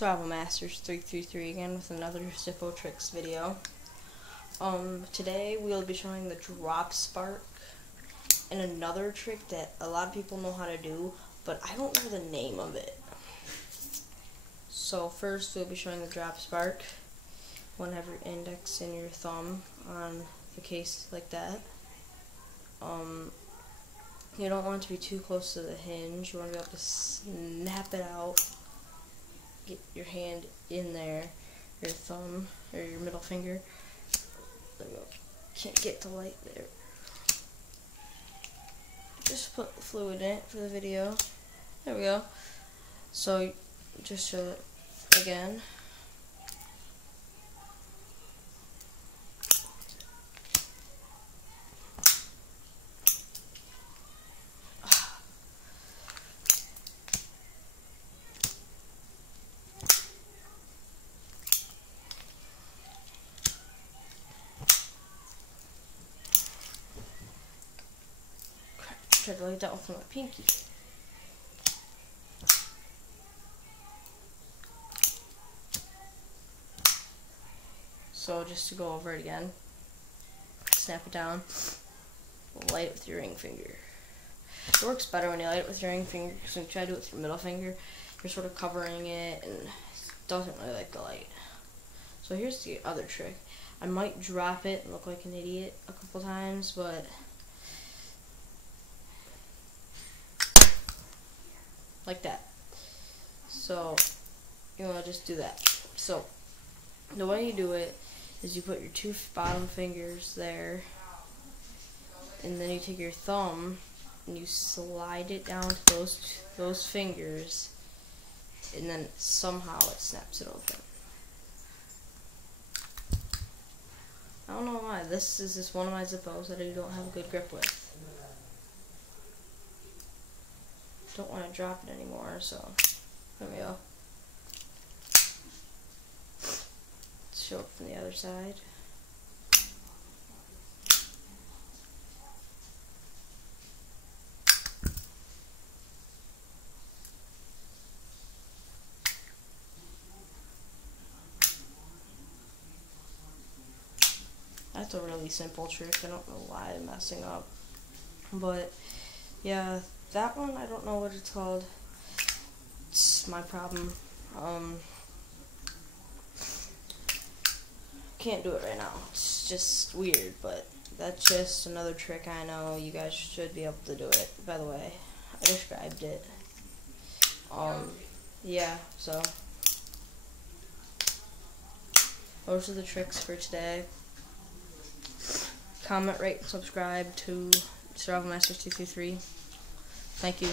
Survival Masters 333 again with another Zippo tricks video. Today we'll be showing the drop spark and another trick that a lot of people know how to do, but I don't know the name of it. So first we'll be showing the drop spark. You want to have your index and your thumb on the case like that. You don't want it to be too close to the hinge. You want to be able to snap it out. Get your hand in there, your thumb or your middle finger. There we go. Can't get the light there. Just put fluid in it for the video. There we go. So just show it again. Try to light that with my pinky. So just to go over it again, snap it down, light it with your ring finger. It works better when you light it with your ring finger, because when you try to do it with your middle finger, you're sort of covering it and it doesn't really like the light. So here's the other trick. I might drop it and look like an idiot a couple times, but like that. So you want to just do that. So the way you do it is you put your two bottom fingers there, and then you take your thumb and you slide it down to those fingers, and then somehow it snaps it open. I don't know why. This is just one of my Zippos that I don't have a good grip with. Don't want to drop it anymore, so there we go. Let's show it from the other side. That's a really simple trick. I don't know why I'm messing up, but yeah, that one I don't know what it's called. It's my problem. Can't do it right now. It's just weird, but that's just another trick I know. You guys should be able to do it. By the way, I described it. Yeah, so those are the tricks for today. Comment, rate, and subscribe to Survival Masters 233. Thank you.